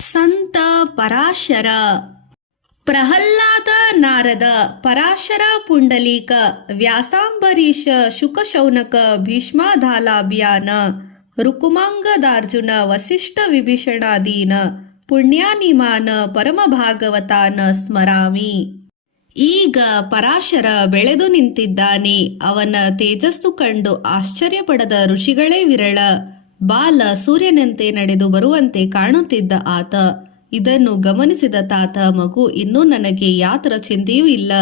ಸಂತ ಪರಾಶರ ಪ್ರಹ್ಲಾದ ನಾರದ ಪರಾಶರ ಪುಂಡಲೀಕ ವ್ಯಾಸಾಂಬರೀಷ ಶುಕಶೌನಕ ಭೀಷ್ಮಾಧಾಲಾಭಿಯಾನ ರುಕುಮಾಂಗದಾರ್ಜುನ ವಸಿಷ್ಠ ವಿಭೀಷಣಾದೀನ ಪುಣ್ಯಾನಿಮಾನ ಪರಮಭಾಗವತಾನ ಸ್ಮರಾಮಿ. ಈಗ ಪರಾಶರ ಬೆಳೆದು ನಿಂತಿದ್ದಾನೆ. ಅವನ ತೇಜಸ್ಸು ಕಂಡು ಆಶ್ಚರ್ಯಪಡದ ಋಷಿಗಳೇ ವಿರಳ. ಬಾಲ ಸೂರ್ಯನಂತೆ ನಡೆದು ಬರುವಂತೆ ಕಾಣುತ್ತಿದ್ದ ಆತ. ಇದನ್ನು ಗಮನಿಸಿದ ತಾತ, ಮಗು, ಇನ್ನೂ ನನಗೆ ಯಾತರ ಚಿಂತೆಯೂ ಇಲ್ಲ.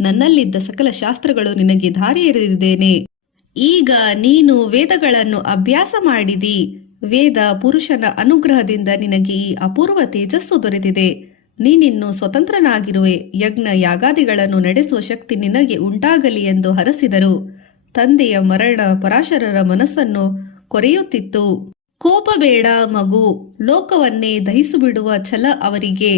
ನನ್ನಲ್ಲಿದ್ದ ಸಕಲ ಶಾಸ್ತ್ರಗಳು ನಿನಗೆ ದಾರಿ ಎರೆದಿದ್ದೇನೆ. ಈಗ ನೀನು ವೇದಗಳನ್ನು ಅಭ್ಯಾಸ ಮಾಡಿದಿ. ವೇದ ಪುರುಷನ ಅನುಗ್ರಹದಿಂದ ನಿನಗೆ ಈ ಅಪೂರ್ವ ತೇಜಸ್ಸು ದೊರೆತಿದೆ. ನೀನಿನ್ನು ಸ್ವತಂತ್ರನಾಗಿರುವೆ. ಯಜ್ಞ ಯಾಗಾದಿಗಳನ್ನು ನಡೆಸುವ ಶಕ್ತಿ ನಿನಗೆ ಉಂಟಾಗಲಿ ಎಂದು ಹರಸಿದರು. ತಂದೆಯ ಮರಣ ಪರಾಶರರ ಮನಸ್ಸನ್ನು ಕೊರೆಯುತ್ತಿತ್ತು. ಕೋಪ ಬೇಡ ಮಗು, ಲೋಕವನ್ನೇ ದಹಿಸಿಬಿಡುವ ಛಲ ಅವರಿಗೆ.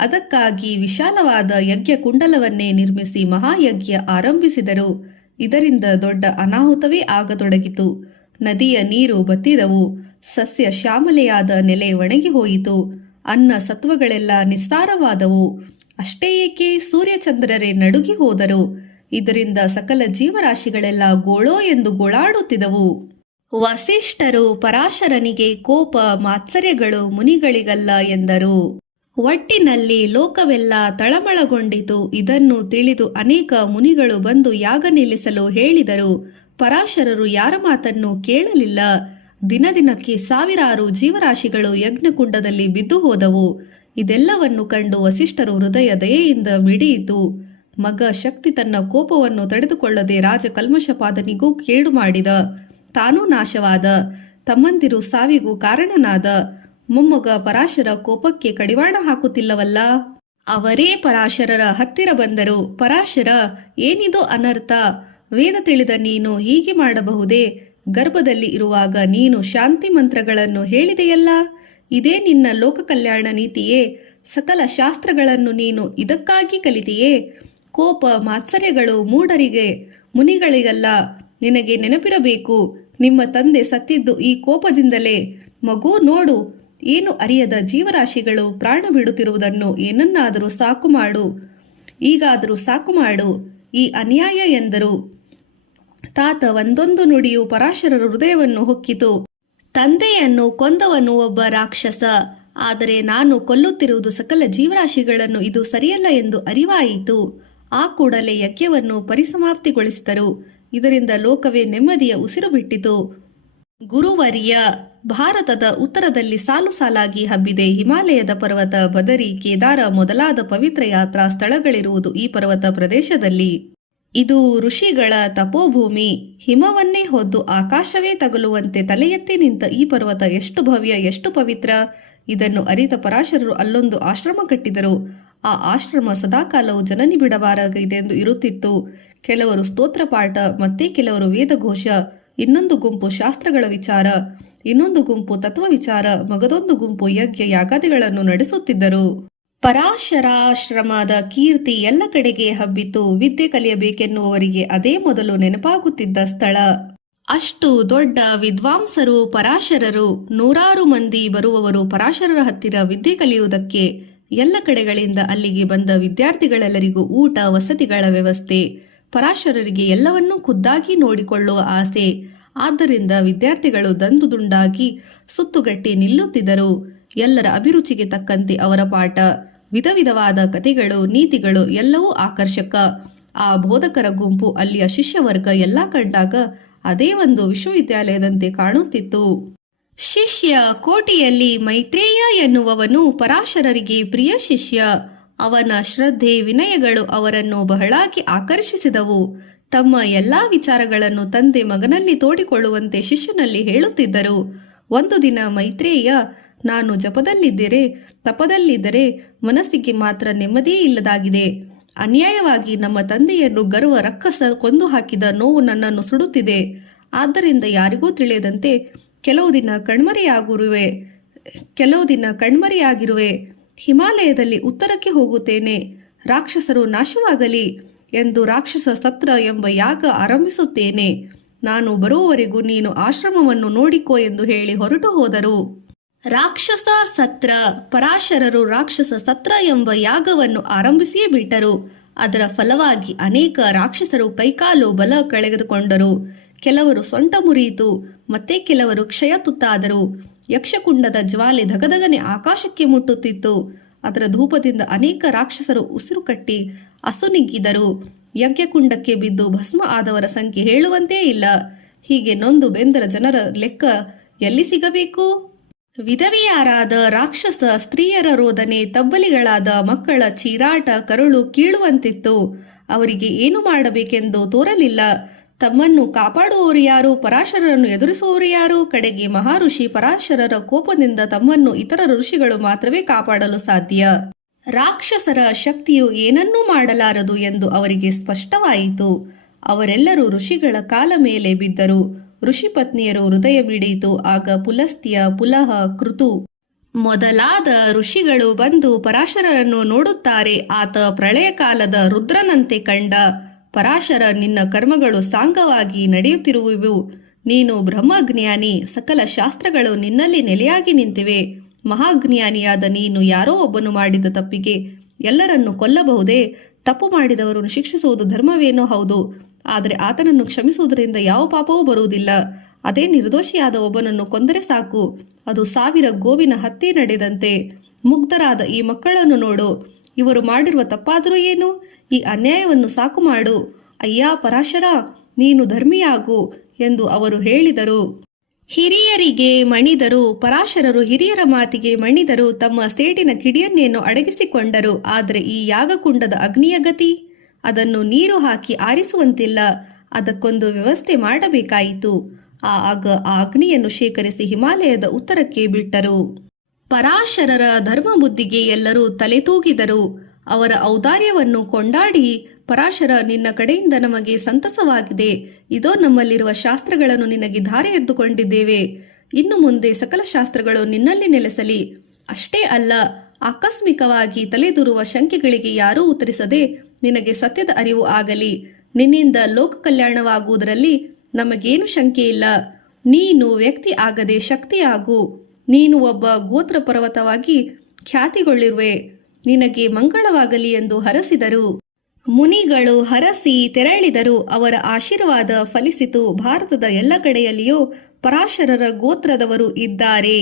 ಅದಕ್ಕಾಗಿ ವಿಶಾಲವಾದ ಯಜ್ಞ ಕುಂಡಲವನ್ನೇ ನಿರ್ಮಿಸಿ ಮಹಾಯಜ್ಞ ಆರಂಭಿಸಿದರು. ಇದರಿಂದ ದೊಡ್ಡ ಅನಾಹುತವೇ ಆಗತೊಡಗಿತು. ನದಿಯ ನೀರು ಬತ್ತಿದವು. ಸಸ್ಯ ಶ್ಯಾಮಲೆಯಾದ ನೆಲೆ ಒಣಗಿ ಹೋಯಿತು. ಅನ್ನ ಸತ್ವಗಳೆಲ್ಲ ನಿಸ್ಸಾರವಾದವು. ಅಷ್ಟೇ ಏಕೆ, ಸೂರ್ಯಚಂದ್ರರೇ ನಡುಗಿ ಹೋದರು. ಇದರಿಂದ ಸಕಲ ಜೀವರಾಶಿಗಳೆಲ್ಲ ಗೋಳೋ ಎಂದು ಗೋಳಾಡುತ್ತಿದ್ದವು. ವಸಿಷ್ಠರು ಪರಾಶರನಿಗೆ ಕೋಪ ಮಾತ್ಸರ್ಯಗಳು ಮುನಿಗಳಿಗಲ್ಲ ಎಂದರು. ಒಟ್ಟಿನಲ್ಲಿ ಲೋಕವೆಲ್ಲ ತಳಮಳಗೊಂಡಿತು. ಇದನ್ನು ತಿಳಿದು ಅನೇಕ ಮುನಿಗಳು ಬಂದು ಯಾಗ ನಿಲ್ಲಿಸಲು ಹೇಳಿದರು. ಪರಾಶರರು ಯಾರ ಮಾತನ್ನು ಕೇಳಲಿಲ್ಲ. ದಿನದಿನಕ್ಕೆ ಸಾವಿರಾರು ಜೀವರಾಶಿಗಳು ಯಜ್ಞಕುಂಡದಲ್ಲಿ ಬಿದ್ದು ಹೋದವು. ಇದೆಲ್ಲವನ್ನು ಕಂಡು ವಸಿಷ್ಠರು ಹೃದಯ ದಯೆಯಿಂದ ಮಿಡಿಯಿತು. ಮಗ ಶಕ್ತಿ ತನ್ನ ಕೋಪವನ್ನು ತಡೆದುಕೊಳ್ಳದೆ ರಾಜ ಕಲ್ಮಷಪಾದನಿಗೂ ಕೇಡು ಮಾಡಿದ. ತಾನೂ ನಾಶವಾದ. ತಮ್ಮಂದಿರು ಸಾವಿಗೂ ಕಾರಣನಾದ. ಮೊಮ್ಮಗ ಪರಾಶರ ಕೋಪಕ್ಕೆ ಕಡಿವಾಣ ಹಾಕುತ್ತಿಲ್ಲವಲ್ಲ. ಅವರೇ ಪರಾಶರರ ಹತ್ತಿರ ಬಂದರು. ಪರಾಶರ, ಏನಿದು ಅನರ್ಥ? ವೇದ ತಿಳಿದ ನೀನು ಹೀಗೆ ಮಾಡಬಹುದೇ? ಗರ್ಭದಲ್ಲಿ ಇರುವಾಗ ನೀನು ಶಾಂತಿ ಮಂತ್ರಗಳನ್ನು ಹೇಳಿದೆಯಲ್ಲ. ಇದೇ ನಿನ್ನ ಲೋಕ ಕಲ್ಯಾಣ ನೀತಿಯೇ? ಸಕಲ ಶಾಸ್ತ್ರಗಳನ್ನು ನೀನು ಇದಕ್ಕಾಗಿ ಕಲಿತೆಯೇ? ಕೋಪ ಮಾತ್ಸರ್ಯಗಳು ಮೂಢರಿಗೆ, ಮುನಿಗಳಿಗಲ್ಲ. ನಿನಗೆ ನೆನಪಿರಬೇಕು, ನಿಮ್ಮ ತಂದೆ ಸತ್ತಿದ್ದು ಈ ಕೋಪದಿಂದಲೇ. ಮಗು, ನೋಡು, ಏನು ಅರಿಯದ ಜೀವರಾಶಿಗಳು ಪ್ರಾಣ ಬಿಡುತ್ತಿರುವುದನ್ನು. ಏನನ್ನಾದರೂ ಸಾಕು ಮಾಡು, ಈಗಾದರೂ ಸಾಕು ಮಾಡು. ಈ ಅನ್ಯಾಯ ಎಂದರು. ತಾತ ಒಂದೊಂದು ನುಡಿಯು ಪರಾಶರರ ಹೃದಯವನ್ನು ಹೊಕ್ಕಿತು. ತಂದೆಯನ್ನು ಕೊಂದವನು ಒಬ್ಬ ರಾಕ್ಷಸ. ಆದರೆ ನಾನು ಕೊಲ್ಲುತ್ತಿರುವುದು ಸಕಲ ಜೀವರಾಶಿಗಳನ್ನು. ಇದು ಸರಿಯಲ್ಲ ಎಂದು ಅರಿವಾಯಿತು. ಆ ಕೂಡಲೇ ಯಜ್ಞವನ್ನು ಪರಿಸಮಾಪ್ತಿಗೊಳಿಸಿದರು. ಇದರಿಂದ ಲೋಕವೇ ನೆಮ್ಮದಿಯ ಉಸಿರು ಬಿಟ್ಟಿತು. ಗುರುವರ್ಯ, ಭಾರತದ ಉತ್ತರದಲ್ಲಿ ಸಾಲು ಸಾಲಾಗಿ ಹಬ್ಬಿದೆ ಹಿಮಾಲಯದ ಪರ್ವತ. ಬದರಿ, ಕೇದಾರ ಮೊದಲಾದ ಪವಿತ್ರ ಯಾತ್ರಾ ಸ್ಥಳಗಳಿರುವುದು ಈ ಪರ್ವತ ಪ್ರದೇಶದಲ್ಲಿ. ಇದು ಋಷಿಗಳ ತಪೋಭೂಮಿ. ಹಿಮವನ್ನೇ ಹೊದ್ದು ಆಕಾಶವೇ ತಗುಲುವಂತೆ ತಲೆ ಎತ್ತಿ ನಿಂತ ಈ ಪರ್ವತ ಎಷ್ಟು ಭವ್ಯ, ಎಷ್ಟು ಪವಿತ್ರ. ಇದನ್ನು ಅರಿತ ಪರಾಶರರು ಅಲ್ಲೊಂದು ಆಶ್ರಮ ಕಟ್ಟಿದರು. ಆ ಆಶ್ರಮ ಸದಾಕಾಲವು ಜನನಿ ಬಿಡಬಾರದೆಂದು ಇರುತ್ತಿತ್ತು. ಕೆಲವರು ಸ್ತೋತ್ರ ಪಾಠ, ಮತ್ತೆ ಕೆಲವರು ವೇದಘೋಷ, ಇನ್ನೊಂದು ಗುಂಪು ಶಾಸ್ತ್ರಗಳ ವಿಚಾರ, ಇನ್ನೊಂದು ಗುಂಪು ತತ್ವ ವಿಚಾರ, ಮಗದೊಂದು ಗುಂಪು ಯಜ್ಞ ಯಾಗಾದಿಗಳನ್ನು ನಡೆಸುತ್ತಿದ್ದರು. ಪರಾಶರಾಶ್ರಮದ ಕೀರ್ತಿ ಎಲ್ಲ ಕಡೆಗೆ ಹಬ್ಬಿತು. ವಿದ್ಯೆ ಕಲಿಯಬೇಕೆನ್ನುವವರಿಗೆ ಅದೇ ಮೊದಲು ನೆನಪಾಗುತ್ತಿದ್ದ ಸ್ಥಳ. ಅಷ್ಟು ದೊಡ್ಡ ವಿದ್ವಾಂಸರು ಪರಾಶರರು. ನೂರಾರು ಮಂದಿ ಬರುವವರು ಪರಾಶರರ ಹತ್ತಿರ ವಿದ್ಯೆ ಕಲಿಯುವುದಕ್ಕೆ. ಎಲ್ಲ ಕಡೆಗಳಿಂದ ಅಲ್ಲಿಗೆ ಬಂದ ವಿದ್ಯಾರ್ಥಿಗಳೆಲ್ಲರಿಗೂ ಊಟ ವಸತಿಗಳ ವ್ಯವಸ್ಥೆ. ಪರಾಶರರಿಗೆ ಎಲ್ಲವನ್ನೂ ಖುದ್ದಾಗಿ ನೋಡಿಕೊಳ್ಳುವ ಆಸೆ. ಆದ್ದರಿಂದ ವಿದ್ಯಾರ್ಥಿಗಳು ದಂದು ದುಂಡಾಗಿ ಸುತ್ತುಗಟ್ಟಿ ನಿಲ್ಲುತ್ತಿದ್ದರು. ಎಲ್ಲರ ಅಭಿರುಚಿಗೆ ತಕ್ಕಂತೆ ಅವರ ಪಾಠ, ವಿಧ ವಿಧವಾದ ಕಥೆಗಳು, ನೀತಿಗಳು ಎಲ್ಲವೂ ಆಕರ್ಷಕ. ಆ ಬೋಧಕರ ಗುಂಪು, ಅಲ್ಲಿಯ ಶಿಷ್ಯವರ್ಗ ಎಲ್ಲ ಕಂಡಾಗ ಅದೇ ಒಂದು ವಿಶ್ವವಿದ್ಯಾಲಯದಂತೆ ಕಾಣುತ್ತಿತ್ತು. ಶಿಷ್ಯ ಕೋಟಿಯಲ್ಲಿ ಮೈತ್ರೇಯ ಎನ್ನುವವನು ಪರಾಶರರಿಗೆ ಪ್ರಿಯ ಶಿಷ್ಯ. ಅವನ ಶ್ರದ್ಧೆ ವಿನಯಗಳು ಅವರನ್ನು ಬಹಳಾಗಿ ಆಕರ್ಷಿಸಿದವು. ತಮ್ಮ ಎಲ್ಲಾ ವಿಚಾರಗಳನ್ನು ತಂದೆ ಮಗನಲ್ಲಿ ತೋಡಿಕೊಳ್ಳುವಂತೆ ಶಿಷ್ಯನಲ್ಲಿ ಹೇಳುತ್ತಿದ್ದರು. ಒಂದು ದಿನ ಮೈತ್ರೇಯ, ನಾನು ಜಪದಲ್ಲಿದ್ದರೆ, ತಪದಲ್ಲಿದ್ದರೆ ಮನಸ್ಸಿಗೆ ಮಾತ್ರ ನೆಮ್ಮದಿಯೇ ಇಲ್ಲದಾಗಿದೆ. ಅನ್ಯಾಯವಾಗಿ ನಮ್ಮ ತಂದೆಯನ್ನು ಗರ್ವ ರಕ್ಕಸ ಕೊಂದು ಹಾಕಿದ ನೋವು ನನ್ನನ್ನು ಸುಡುತ್ತಿದೆ. ಆದ್ದರಿಂದ ಯಾರಿಗೂ ತಿಳಿಯದಂತೆ ಕೆಲವು ದಿನ ಕಣ್ಮರೆಯಾಗಿರುವೆ. ಹಿಮಾಲಯದಲ್ಲಿ ಉತ್ತರಕ್ಕೆ ಹೋಗುತ್ತೇನೆ. ರಾಕ್ಷಸರು ನಾಶವಾಗಲಿ ಎಂದು ರಾಕ್ಷಸ ಸತ್ರ ಎಂಬ ಯಾಗ ಆರಂಭಿಸುತ್ತೇನೆ. ನಾನು ಬರುವವರೆಗೂ ನೀನು ಆಶ್ರಮವನ್ನು ನೋಡಿಕೋ ಎಂದು ಹೇಳಿ ಹೊರಟು ಹೋದರು. ರಾಕ್ಷಸ ಸತ್ರ. ಪರಾಶರರು ರಾಕ್ಷಸ ಸತ್ರ ಎಂಬ ಯಾಗವನ್ನು ಆರಂಭಿಸಿಯೇ ಬಿಟ್ಟರು. ಅದರ ಫಲವಾಗಿ ಅನೇಕ ರಾಕ್ಷಸರು ಕೈಕಾಲು ಬಲ ಕಳೆದುಕೊಂಡರು. ಕೆಲವರು ಸೊಂಟ ಮುರಿಯಿತು, ಮತ್ತೆ ಕೆಲವರು ಕ್ಷಯ ತುತ್ತಾದರು. ಯಕ್ಷಕುಂಡದ ಜ್ವಾಲೆ ಧಗಧಗನೆ ಆಕಾಶಕ್ಕೆ ಮುಟ್ಟುತ್ತಿತ್ತು. ಅದರ ಧೂಪದಿಂದ ಅನೇಕ ರಾಕ್ಷಸರು ಉಸಿರು ಕಟ್ಟಿ ಅಸುನೀಗಿದರು. ಯಜ್ಞಕುಂಡಕ್ಕೆ ಬಿದ್ದು ಭಸ್ಮ ಆದವರ ಸಂಖ್ಯೆ ಹೇಳುವಂತೇ ಇಲ್ಲ. ಹೀಗೆ ನೊಂದು ಬೆಂದರ ಜನರ ಲೆಕ್ಕ ಎಲ್ಲಿ ಸಿಗಬೇಕು? ವಿಧವೆಯರಾದ ರಾಕ್ಷಸ ಸ್ತ್ರೀಯರ ರೋದನೆ, ತಬ್ಬಲಿಗಳಾದ ಮಕ್ಕಳ ಚೀರಾಟ ಕರುಳು ಕೀಳುವಂತಿತ್ತು. ಅವರಿಗೆ ಏನು ಮಾಡಬೇಕೆಂದು ತೋರಲಿಲ್ಲ. ತಮ್ಮನ್ನು ಕಾಪಾಡುವವರು ಯಾರು? ಪರಾಶರರನ್ನು ಎದುರಿಸುವವರು ಯಾರು? ಕಡೆಗೆ ಮಹಾಋಷಿ ಪರಾಶರರ ಕೋಪದಿಂದ ತಮ್ಮನ್ನು ಇತರ ಋಷಿಗಳು ಮಾತ್ರವೇ ಕಾಪಾಡಲು ಸಾಧ್ಯ. ರಾಕ್ಷಸರ ಶಕ್ತಿಯು ಏನನ್ನೂ ಮಾಡಲಾರದು ಎಂದು ಅವರಿಗೆ ಸ್ಪಷ್ಟವಾಯಿತು. ಅವರೆಲ್ಲರೂ ಋಷಿಗಳ ಕಾಲ ಮೇಲೆ ಬಿದ್ದರು. ಋಷಿ ಪತ್ನಿಯರು ಹೃದಯ ಮಿಡಿಯಿತು. ಆಗ ಪುಲಸ್ತ್ಯ, ಪುಲಹ, ಕೃತು ಮೊದಲಾದ ಋಷಿಗಳು ಬಂದು ಪರಾಶರರನ್ನು ನೋಡುತ್ತಾರೆ. ಆತ ಪ್ರಳಯ ಕಾಲದ ರುದ್ರನಂತೆ ಕಂಡ. ಪರಾಶರ, ನಿನ್ನ ಕರ್ಮಗಳು ಸಾಂಗವಾಗಿ ನಡೆಯುತ್ತಿರುವುವು. ನೀನು ಬ್ರಹ್ಮಜ್ಞಾನಿ. ಸಕಲ ಶಾಸ್ತ್ರಗಳು ನಿನ್ನಲ್ಲಿ ನೆಲೆಯಾಗಿ ನಿಂತಿವೆ. ಮಹಾಜ್ಞಾನಿಯಾದ ನೀನು ಯಾರೋ ಒಬ್ಬನು ಮಾಡಿದ ತಪ್ಪಿಗೆ ಎಲ್ಲರನ್ನು ಕೊಲ್ಲಬಹುದೇ? ತಪ್ಪು ಮಾಡಿದವರನ್ನು ಶಿಕ್ಷಿಸುವುದು ಧರ್ಮವೇನೋ ಹೌದು, ಆದರೆ ಆತನನ್ನು ಕ್ಷಮಿಸುವುದರಿಂದ ಯಾವ ಪಾಪವೂ ಬರುವುದಿಲ್ಲ. ಅದೇ ನಿರ್ದೋಷಿಯಾದ ಒಬ್ಬನನ್ನು ಕೊಂದರೆ ಸಾಕು. ಅದು 1000 ಗೋವಿನ ಹತ್ಯೆ ನಡೆದಂತೆ. ಮುಗ್ಧರಾದ ಈ ಮಕ್ಕಳನ್ನು ನೋಡು. ಇವರು ಮಾಡಿರುವ ತಪ್ಪಾದರೂ ಏನು? ಈ ಅನ್ಯಾಯವನ್ನು ಸಾಕು ಮಾಡು. ಅಯ್ಯ ಪರಾಶರ, ನೀನು ಧರ್ಮಿಯಾಗು ಎಂದು ಅವರು ಹೇಳಿದರು. ಹಿರಿಯರಿಗೆ ಮಣಿದರು. ಪರಾಶರರು ಹಿರಿಯರ ಮಾತಿಗೆ ಮಣಿದರು. ತಮ್ಮ ಸೇಡಿನ ಕಿಡಿಯನ್ನೇನೋ ಅಡಗಿಸಿಕೊಂಡರು. ಆದರೆ ಈ ಯಾಗಕುಂಡದ ಅಗ್ನಿಯ ಗತಿ? ಅದನ್ನು ನೀರು ಹಾಕಿ ಆರಿಸುವಂತಿಲ್ಲ. ಅದಕ್ಕೊಂದು ವ್ಯವಸ್ಥೆ ಮಾಡಬೇಕಾಯಿತು. ಆಗ ಆ ಅಗ್ನಿಯನ್ನು ಶೇಖರಿಸಿ ಹಿಮಾಲಯದ ಉತ್ತರಕ್ಕೆ ಬಿಟ್ಟರು. ಪರಾಶರರ ಧರ್ಮ ಬುದ್ಧಿಗೆ ಎಲ್ಲರೂ ತಲೆ ತೂಗಿದರು. ಅವರ ಔದಾರ್ಯವನ್ನು ಕೊಂಡಾಡಿ, ಪರಾಶರ, ನಿನ್ನ ಕಡೆಯಿಂದ ನಮಗೆ ಸಂತಸವಾಗಿದೆ. ಇದೋ ನಮ್ಮಲ್ಲಿರುವ ಶಾಸ್ತ್ರಗಳನ್ನು ನಿನಗೆ ಧಾರೆ ಎರೆದುಕೊಂಡಿದ್ದೇವೆ. ಇನ್ನು ಮುಂದೆ ಸಕಲ ಶಾಸ್ತ್ರಗಳು ನಿನ್ನಲ್ಲಿ ನೆಲೆಸಲಿ. ಅಷ್ಟೇ ಅಲ್ಲ, ಆಕಸ್ಮಿಕವಾಗಿ ತಲೆದೂರುವ ಶಂಕೆಗಳಿಗೆ ಯಾರೂ ಉತ್ತರಿಸದೆ ನಿನಗೆ ಸತ್ಯದ ಅರಿವು ಆಗಲಿ. ನಿನ್ನಿಂದ ಲೋಕ ಕಲ್ಯಾಣವಾಗುವುದರಲ್ಲಿ ನಮಗೇನು ಶಂಕೆ ಇಲ್ಲ. ನೀನು ವ್ಯಕ್ತಿ ಆಗದೆ ಶಕ್ತಿಯಾಗು. ನೀನು ಒಬ್ಬ ಗೋತ್ರ ಪರ್ವತವಾಗಿ ಖ್ಯಾತಿಗೊಳ್ಳಿರುವೆ. ನಿನಗೆ ಮಂಗಳವಾಗಲಿ ಎಂದು ಹರಸಿದರು. ಮುನಿಗಳು ಹರಸಿ ತೆರಳಿದರು. ಅವರ ಆಶೀರ್ವಾದ ಫಲಿಸಿತು. ಭಾರತದ ಎಲ್ಲ ಕಡೆಯಲ್ಲಿಯೂ ಪರಾಶರರ ಗೋತ್ರದವರು ಇದ್ದಾರೆ.